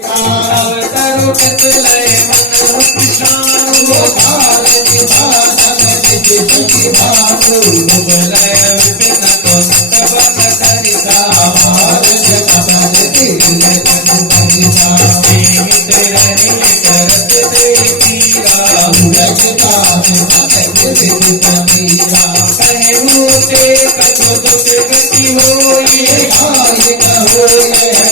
अवतारो कितलय मन कृष्णानु भारति भाषण दिति भानु मुगलय विपिन तो सबन करिता भारत कपन दिल तनु करिता तेरे करत दे तीरा उलझता भक्त विपिन मीरा कहे मुझे कछु दुख गति होई भाई न होए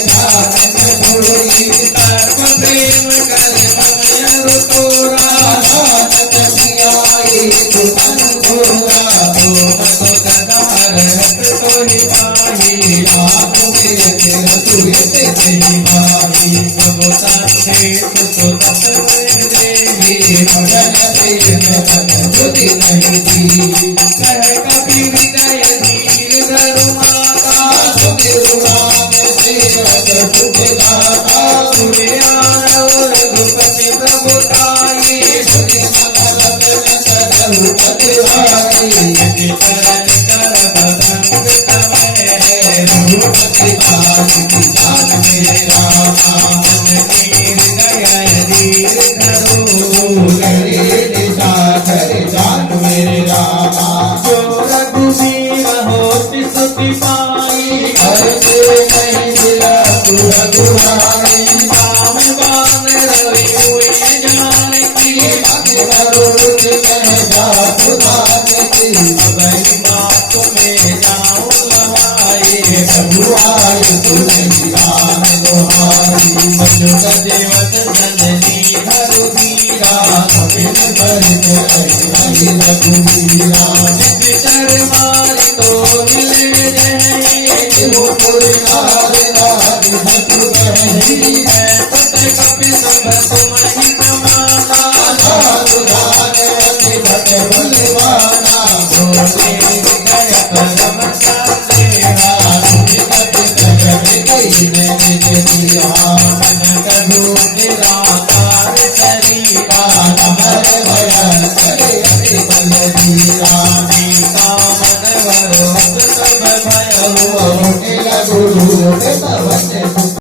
ध्यान होई तर्क प्रेम कर भय तोरा ध्यान कियाई तुमन घोरा तो सदा रहत कोहि पाही आप मेरे तेरा तुझे तेरी माही सब साथे तो सत देवी भजन प्रेम तन बुद्धि नहीं दी कह कपि विजय धीर धरु माता सुखिरुणाम सेवक सुख दाता सुने आनव रघुपति प्रभुताई सुने मन रतन सरहुपति भाई चरण कर बदंग समय रघुपति दास की जान मेरे रामा मन की हृदय धीर धरो करे दिशा करे जान मेरे रामा जो रघुवीर होति सुखी पाई हर से नहीं मिला रघुराई राम बाण रवि हुए जान की भगवत कह जा खुदान की अबई बात में जाऊं लवाई रघुआई तुझी राम दोहाई मनुष्य देवत जननी हरु धीरा कपिल भरित हरि रघुवीरा विचर मारि तो मिले जय वो कोई नारे नारी भटु रही है तत कपि सब तुम्हि प्रमाता साधु दान अति भट बलवाना बोले गय परम साधेहा सुनि कपि जगत गई मैंने दिया